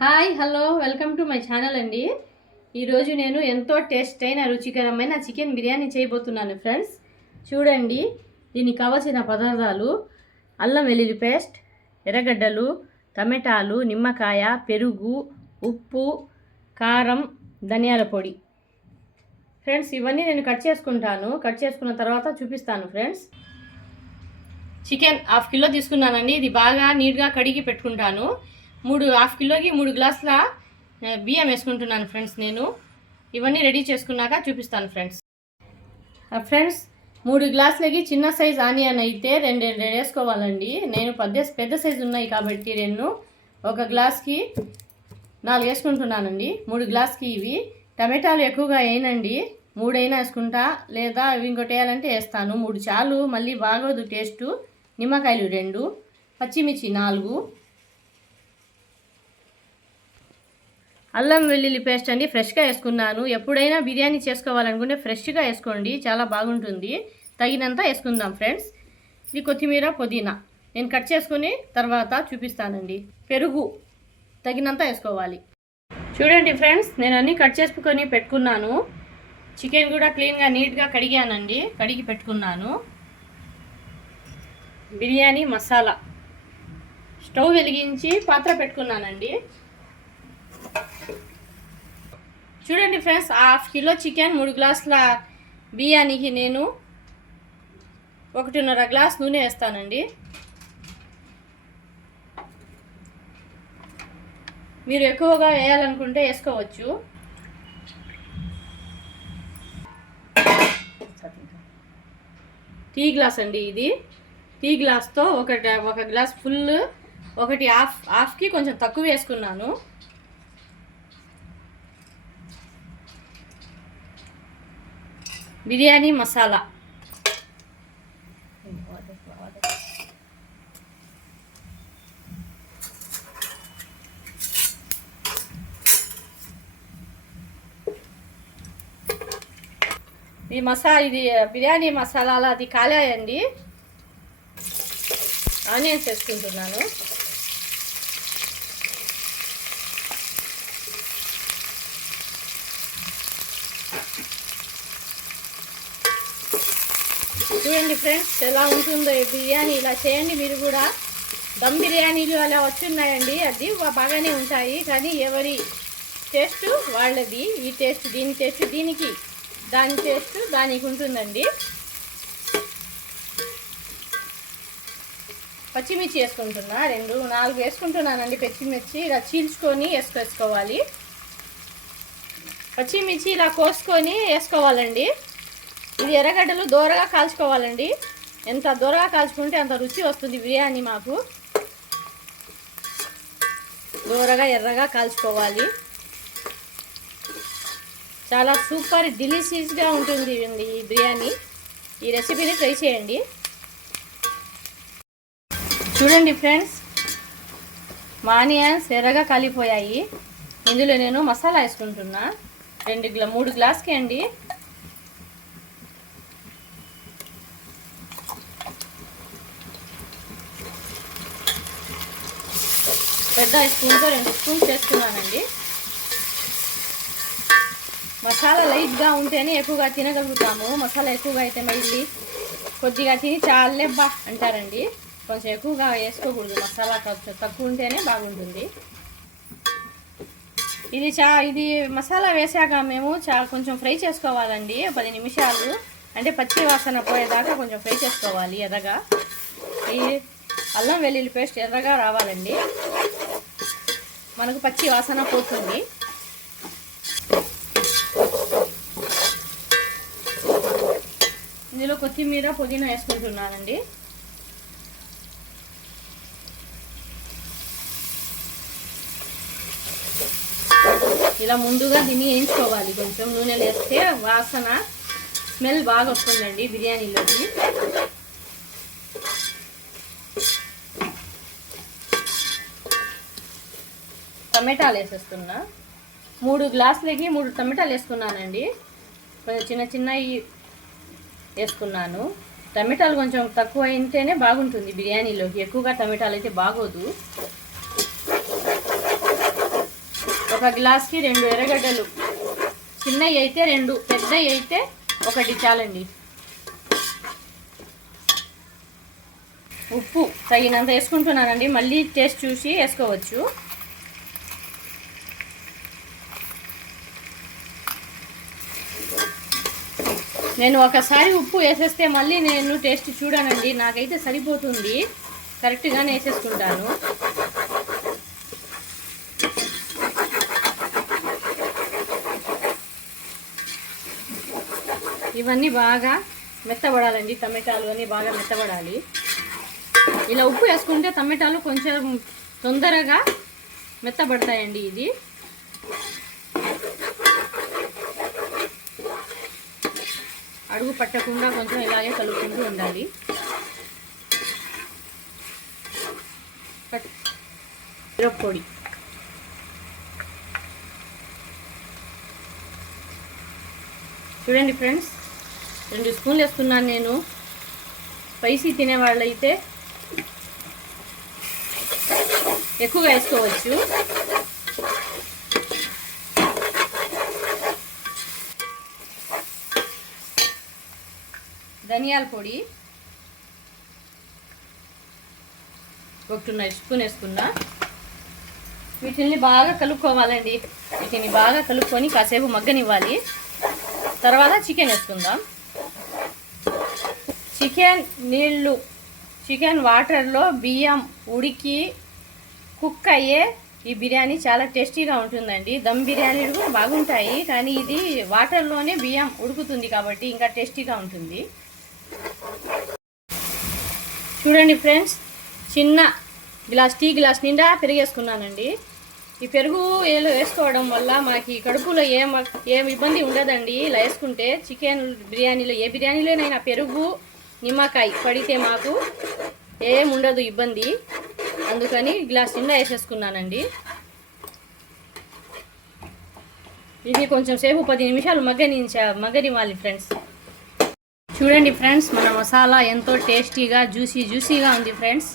Hi hello welcome to my channel అండి. ఈరోజు నేను ఎంతో టేస్ట్ అయిన రుచికరమైన చికెన్ బిర్యానీ చేయబోతున్నాను ఫ్రెండ్స్. చూడండి, దీనికి కావలసిన పదార్థాలు: అల్లం వెల్లుల్లి పేస్ట్, ఎర్రగడ్డలు, టమాటాలు, నిమ్మకాయ, పెరుగు, ఉప్పు, కారం, ధనియాల పొడి. ఫ్రెండ్స్, ఇవన్నీ నేను కట్ చేసుకున్న తర్వాత చూపిస్తాను ఫ్రెండ్స్. చికెన్ 1/2 కిలో తీసుకున్నానండి. ఇది బాగా నీట్గా కడిగి పెట్టుకుంటాను. 1/2 కిలోకి 3 గ్లాసుల బియ్యం వేసుకుంటున్నాను ఫ్రెండ్స్. నేను ఇవన్నీ రెడీ చేసుకున్నాక చూపిస్తాను ఫ్రెండ్స్. 3 గ్లాసులకి చిన్న సైజ్ ఆనియన్ అయితే 2 వేసుకోవాలండి. నేను పెద్ద సైజు ఉన్నాయి కాబట్టి 2, 1 గ్లాస్కి 4 వేసుకుంటున్నానండి. 3 గ్లాస్కి ఇవి. టమాటాలు ఎక్కువగా వేయనండి, 3 అయినా వేసుకుంటా, లేదా ఇంకోటి వేయాలంటే వేస్తాను. 3 చాలు, మళ్ళీ బాగోదు టేస్టు. నిమ్మకాయలు 2, పచ్చిమిర్చి 4, అల్లం వెల్లుల్లి పేస్ట్ అండి ఫ్రెష్గా వేసుకున్నాను. ఎప్పుడైనా బిర్యానీ చేసుకోవాలనుకుంటే ఫ్రెష్గా వేసుకోండి, చాలా బాగుంటుంది. తగినంత వేసుకుందాం ఫ్రెండ్స్. ఇది కొత్తిమీర, పుదీనా నేను కట్ చేసుకుని తర్వాత చూపిస్తానండి. పెరుగు తగినంత వేసుకోవాలి. చూడండి ఫ్రెండ్స్, నేను అన్నీ కట్ చేసుకొని పెట్టుకున్నాను. చికెన్ కూడా క్లీన్గా నీట్గా కడిగానండి, కడిగి పెట్టుకున్నాను. బిర్యానీ మసాలా స్టవ్ వెలిగించి పాత్ర పెట్టుకున్నానండి. చూడండి ఫ్రెండ్స్, 1/2 కిలో చికెన్ 3 గ్లాసుల బియ్యానికి నేను 1.5 గ్లాస్ నూనె వేస్తానండి. మీరు ఎక్కువగా వేయాలనుకుంటే వేసుకోవచ్చు. టీ గ్లాస్ అండి ఇది. టీ గ్లాస్తో ఒక గ్లాస్ ఫుల్, ఒకటి హాఫ్కి కొంచెం తక్కువ వేసుకున్నాను. బిర్యానీ మసాలా ఇది బిర్యానీ మసాలా అది కాలేయండి. ఆనియన్స్ వేసుకుంటున్నాను. చూడండి ఫ్రెండ్స్, ఎలా ఉంటుందో ఈ బిర్యానీ. ఇలా చేయండి మీరు కూడా. దమ్ బిర్యానీలు అలా వచ్చున్నాయండి, అది బాగానే ఉంటాయి, కానీ ఎవరి టేస్ట్ వాళ్ళది. ఈ టేస్ట్ దీని టేస్ట్ దీనికి, దాని టేస్ట్ దానికి ఉంటుందండి. పచ్చిమిర్చి వేసుకుంటున్నా, 2, 4 వేసుకుంటున్నానండి పచ్చిమిర్చి. ఇలా చీల్చుకొని వేసుకోవాలి. పచ్చిమిర్చి ఇలా కోసుకొని వేసుకోవాలండి. ఇది ఎర్రగడ్డలు దూరగా కాల్చుకోవాలండి. ఎంత దూరగా కాల్చుకుంటే అంత రుచి వస్తుంది బిర్యానీ మాకు. దూరగా ఎర్రగా కాల్చుకోవాలి. చాలా సూపర్ డెలిషియస్గా ఉంటుంది ఈ బిర్యానీ. ఈ రెసిపీని ట్రై చేయండి. చూడండి ఫ్రెండ్స్, మా ఆనియన్స్ ఎర్రగా కాలిపోయాయి. ఇందులో నేను మసాలా వేసుకుంటున్నా. 3 గ్లాస్కి అండి. పెద్ద స్పూన్తో 2 స్పూన్స్ వేసుకున్నానండి. మసాలా లైట్గా ఉంటేనే ఎక్కువగా తినగలుగుతాము. మసాలా ఎక్కువగా అయితే మళ్ళీ కొద్దిగా తిని చాలేబ్బా అంటారండి. కొంచెం ఎక్కువగా వేసుకోకూడదు, మసాలా కొంచెం తక్కువ ఉంటేనే బాగుంటుంది. ఇది మసాలా వేసాక మేము కొంచెం ఫ్రై చేసుకోవాలండి. 10 నిమిషాలు, అంటే పచ్చి వాసన పోయేదాకా కొంచెం ఫ్రై చేసుకోవాలి ఎర్రగా. ఈ అల్లం వెల్లుల్లి పేస్ట్ ఎర్రగా రావాలండి, మనకు పచ్చి వాసన పోతుంది. ఇందులో కొత్తిమీర, పుదీనా వేసుకుంటున్నానండి. ఇలా ముందుగా దీన్ని వేయించుకోవాలి. కొంచెం నూనెలు వేస్తే వాసన స్మెల్ బాగా వస్తుందండి బిర్యానీలోకి. టమాటాలు వేసేస్తున్నా. 3 గ్లాసులకి 3 టమాటాలు వేసుకున్నానండి. కొంచెం చిన్నవి వేసుకున్నాను. టమాటాలు కొంచెం తక్కువ అయితేనే బాగుంటుంది బిర్యానీలోకి, ఎక్కువగా టమాటాలు అయితే బాగోదు. ఒక గ్లాస్కి 2 ఎర్రగడ్డలు, చిన్నవి అయితే 2, పెద్దవి అయితే 1 చాలండి. ఉప్పు తగినంత వేసుకుంటున్నానండి, మళ్ళీ టేస్ట్ చూసి వేసుకోవచ్చు. నేను ఒకసారి ఉప్పు వేసేస్తే మళ్ళీ నేను టేస్ట్ చూడానండి, నాకైతే సరిపోతుంది, కరెక్ట్గానే వేసేసుకుంటాను. ఇవన్నీ బాగా మెత్తబడాలండి, టమాటాలు అన్నీ బాగా మెత్తబడాలి. ఇలా ఉప్పు వేసుకుంటే టమాటాలు కొంచెం తొందరగా మెత్తబడతాయండి. ఇది అడుగు పట్టకుండా కొంచెం ఇలాగే కలుపుకుంటూ ఉండాలి. మిరప్పొడి చూడండి ఫ్రెండ్స్, 2 స్పూన్లు వేస్తున్నాను నేను. స్పైసీ తినేవాళ్ళైతే ఎక్కువగా వేసుకోవచ్చు. ధనియాల పొడి 1 స్పూన్ వేసుకున్నా. వీటిని బాగా కలుపుకోవాలండి. వీటిని బాగా కలుపుకొని కాసేపు మగ్గనివ్వాలి. తర్వాత చికెన్ వేసుకుందాం. చికెన్ నీళ్ళు, చికెన్ వాటర్లో బియ్యం ఉడికి కుక్ అయ్యే ఈ బిర్యానీ చాలా టేస్టీగా ఉంటుందండి. దమ్ బిర్యానీలు కూడా బాగుంటాయి, కానీ ఇది వాటర్లోనే బియ్యం ఉడుకుతుంది కాబట్టి ఇంకా టేస్టీగా ఉంటుంది. చూడండి ఫ్రెండ్స్, చిన్న టీ గ్లాస్ నిండా పెరిగేసుకున్నానండి. ఈ పెరుగు వేసుకోవడం వల్ల మాకు కడుపులో ఏం ఇబ్బంది ఉండదండి. ఇలా వేసుకుంటే చికెన్ బిర్యానీలో, ఏ బిర్యానీలోనైనా పెరుగు నిమ్మకాయ పడితే మాకు ఏం ఉండదు ఇబ్బంది. అందుకని గ్లాస్ నిండా వేసేసుకున్నానండి. ఇది కొంచెం సేపు 10 నిమిషాలు మగ్గనివ్వాలి ఫ్రెండ్స్. చూడండి ఫ్రెండ్స్, మన మసాలా ఎంతో టేస్టీగా జ్యూసీగా ఉంది ఫ్రెండ్స్.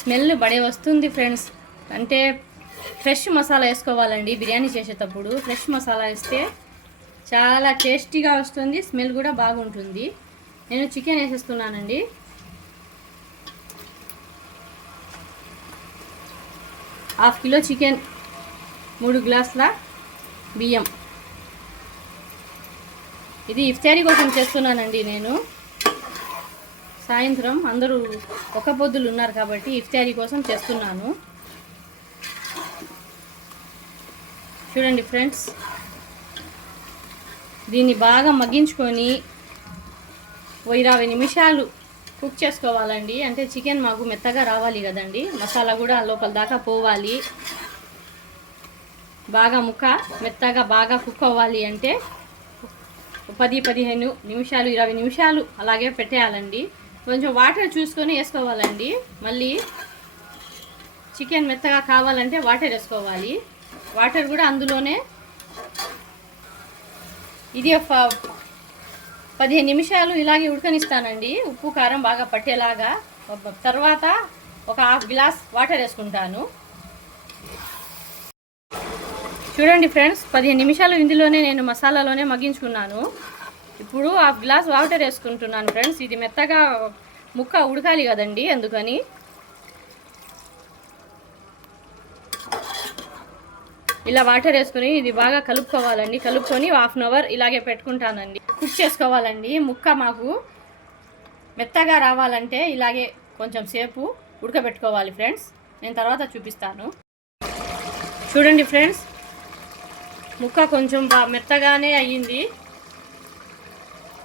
స్మెల్ బడే వస్తుంది ఫ్రెండ్స్. అంటే ఫ్రెష్ మసాలా వేసుకోవాలండి బిర్యానీ చేసేటప్పుడు. ఫ్రెష్ మసాలా వేస్తే చాలా టేస్టీగా వస్తుంది, స్మెల్ కూడా బాగుంటుంది. నేను చికెన్ వేసేస్తున్నానండి. ½ కిలో చికెన్, 3 గ్లాసుల బియ్యం. ఇది ఇఫ్తారీ కోసం చేస్తున్నానండి నేను. సాయంత్రం అందరూ ఒక పొద్దులు ఉన్నారు కాబట్టి ఇఫ్తారీ కోసం చేస్తున్నాను. చూడండి ఫ్రెండ్స్, దీన్ని బాగా మగ్గించుకొని 20 నిమిషాలు కుక్ చేసుకోవాలండి. అంటే చికెన్ మాకు మెత్తగా రావాలి కదండి, మసాలా కూడా లోపల దాకా పోవాలి. బాగా ముక్క మెత్తగా బాగా కుక్ అవ్వాలి అంటే 10-15 నిమిషాలు, 20 నిమిషాలు అలాగే పెట్టేయాలండి. కొంచెం వాటర్ చూసుకొని వేసుకోవాలండి. మళ్ళీ చికెన్ మెత్తగా కావాలంటే వాటర్ వేసుకోవాలి. వాటర్ కూడా అందులోనే. ఇది 15 నిమిషాలు ఇలాగే ఉడకనిస్తానండి, ఉప్పు కారం బాగా పట్టేలాగా. తర్వాత ఒక ½ గ్లాస్ వాటర్ వేసుకుంటాను. చూడండి ఫ్రెండ్స్, 15 నిమిషాలు ఇందులోనే నేను మసాలాలోనే మగ్గించుకున్నాను. ఇప్పుడు ½ గ్లాస్ వాటర్ వేసుకుంటున్నాను ఫ్రెండ్స్. ఇది మెత్తగా ముక్క ఉడకాలి కదండి, అందుకని. ఇలా వాటర్ వేసుకుని ఇది బాగా కలుపుకోవాలండి. కలుపుకొని 1/2 అవర్ ఇలాగే పెట్టుకుంటానండి. కుక్ చేసుకోవాలండి. ముక్క మాకు మెత్తగా రావాలంటే ఇలాగే కొంచెం సేపు ఉడకబెట్టుకోవాలి ఫ్రెండ్స్. నేను తర్వాత చూపిస్తాను. చూడండి ఫ్రెండ్స్, ముక్క కొంచెం మెత్తగానే అయ్యింది.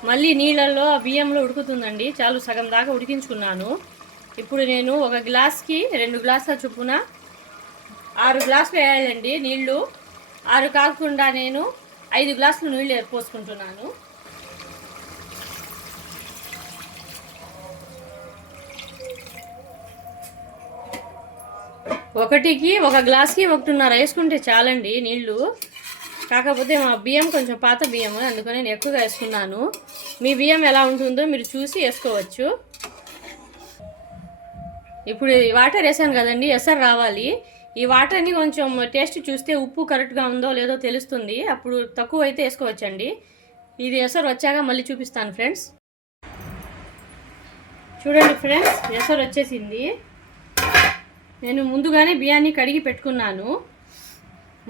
మళ్ళీ నీళ్ళల్లో బియ్యంలో ఉడుకుతుందండి. చాలు, సగం దాకా ఉడికించుకున్నాను. ఇప్పుడు నేను 1 గ్లాస్కి 2 గ్లాసుల చొప్పున 6 గ్లాసులు వేయాలండి నీళ్ళు. 6 కాకుండా నేను 5 గ్లాసులు నీళ్ళు పోసుకుంటున్నాను. ఒకటికి 1 గ్లాస్కి 1.5 వేసుకుంటే చాలండి నీళ్ళు. కాకపోతే మా బియ్యం కొంచెం పాత బియ్యం, అందుకని నేను ఎక్కువగా వేసుకున్నాను. మీ బియ్యం ఎలా ఉంటుందో మీరు చూసి వేసుకోవచ్చు. ఇప్పుడు వాటర్ వేసాను కదండి, ఎసరు రావాలి. ఈ వాటర్ని కొంచెం టేస్ట్ చూస్తే ఉప్పు కరెక్ట్గా ఉందో లేదో తెలుస్తుంది. అప్పుడు తక్కువ అయితే వేసుకోవచ్చండి. ఇది ఎసరు వచ్చాక మళ్ళీ చూపిస్తాను ఫ్రెండ్స్. చూడండి ఫ్రెండ్స్, ఎసరు వచ్చేసింది. నేను ముందుగానే బియ్యాన్ని కడిగి పెట్టుకున్నాను.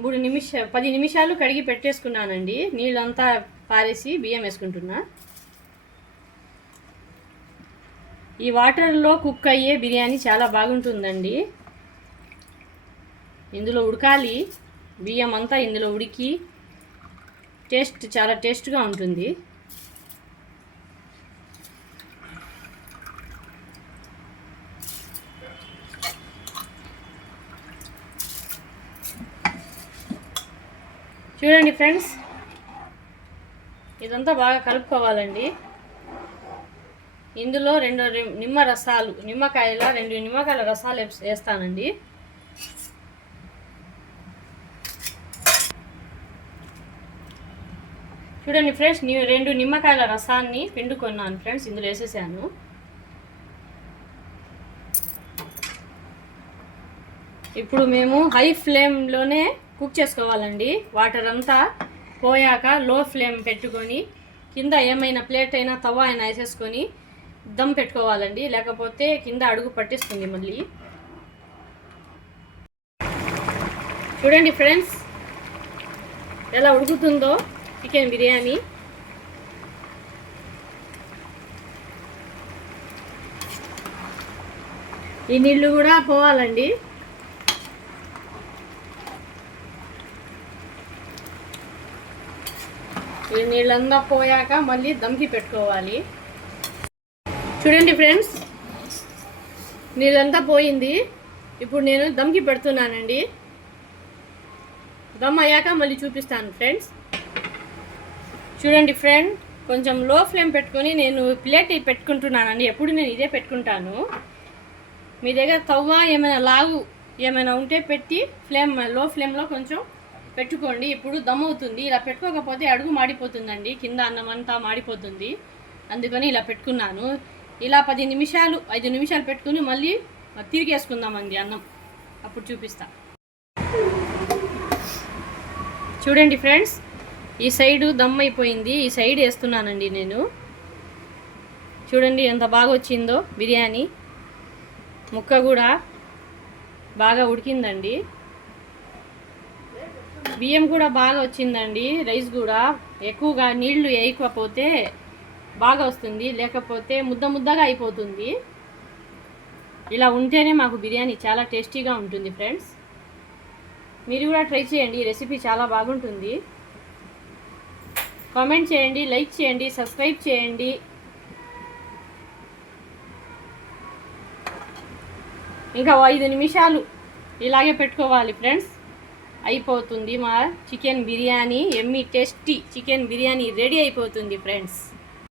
10 నిమిషాలు కడిగి పెట్టేసుకున్నానండి. నీళ్ళంతా పారేసి బియ్యం వేసుకుంటున్నా. ఈ వాటర్లో కుక్ అయ్యే బిర్యానీ చాలా బాగుంటుందండి. ఇందులో ఉడకాలి, బియ్యం అంతా ఇందులో ఉడికి చాలా టేస్ట్గా ఉంటుంది. చూడండి ఫ్రెండ్స్, ఇదంతా బాగా కలుపుకోవాలండి. ఇందులో 2 నిమ్మకాయల రసాలు వేస్తానండి. చూడండి ఫ్రెండ్స్, 2 నిమ్మకాయల రసాన్ని పిండుకున్నాను ఫ్రెండ్స్, ఇందులో వేసేసాను. ఇప్పుడు మేము హై ఫ్లేమ్లోనే కుక్ చేసుకోవాలండి. వాటర్ అంతా పోయాక లో ఫ్లేమ్ పెట్టుకొని కింద ఏమైనా ప్లేట్ అయినా తవ అయినా వేసేసుకొని దమ్ పెట్టుకోవాలండి. లేకపోతే కింద అడుగు పట్టేస్తుంది మళ్ళీ. చూడండి ఫ్రెండ్స్, ఎలా ఉడుకుతుందో చికెన్ బిర్యానీ. ఈ నీళ్ళు కూడా పోవాలండి. ఈ నీళ్ళంతా పోయాక మళ్ళీ దమ్కి పెట్టుకోవాలి. చూడండి ఫ్రెండ్స్, నీళ్ళంతా పోయింది. ఇప్పుడు నేను దమ్కి పెడుతున్నానండి. దమ్ అయ్యాక మళ్ళీ చూపిస్తాను ఫ్రెండ్స్. చూడండి ఫ్రెండ్, కొంచెం లో ఫ్లేమ్ పెట్టుకొని నేను ప్లేట్ పెట్టుకుంటున్నానండి. ఎప్పుడు నేను ఇదే పెట్టుకుంటాను. మీ దగ్గర తవ్వ ఏమైనా ఉంటే పెట్టి లో ఫ్లేమ్లో కొంచెం పెట్టుకోండి. ఇప్పుడు దమ్ అవుతుంది. ఇలా పెట్టుకోకపోతే అడుగు మాడిపోతుందండి, కింద అన్నం అంతా మాడిపోతుంది. అందుకని ఇలా పెట్టుకున్నాను. ఇలా 5 నిమిషాలు పెట్టుకుని మళ్ళీ తిరిగేసుకుందామండి అన్నం. అప్పుడు చూపిస్తా. చూడండి ఫ్రెండ్స్, ఈ సైడు దమ్ అయిపోయింది. ఈ సైడ్ వేస్తున్నానండి నేను. చూడండి ఎంత బాగా వచ్చిందో బిర్యానీ. ముక్క కూడా బాగా ఉడికిందండి. బియ్యం కూడా బాగా వచ్చిందండి. రైస్ కూడా ఎక్కువగా నీళ్లు వేయకపోతే బాగా వస్తుంది, లేకపోతే ముద్దగా అయిపోతుంది. ఇలా ఉంటేనే మాకు బిర్యానీ చాలా టేస్టీగా ఉంటుంది ఫ్రెండ్స్. మీరు కూడా ట్రై చేయండి. ఈ రెసిపీ చాలా బాగుంటుంది. కామెంట్ చేయండి, లైక్ చేయండి, సబ్స్క్రైబ్ చేయండి. ఇంకా 5 నిమిషాలు ఇలాగే పెట్టుకోవాలి ఫ్రెండ్స్. అయిపోతుంది మా chicken biryani. Emmy tasty chicken biryani ready అయిపోతుంది ఫ్రెండ్స్.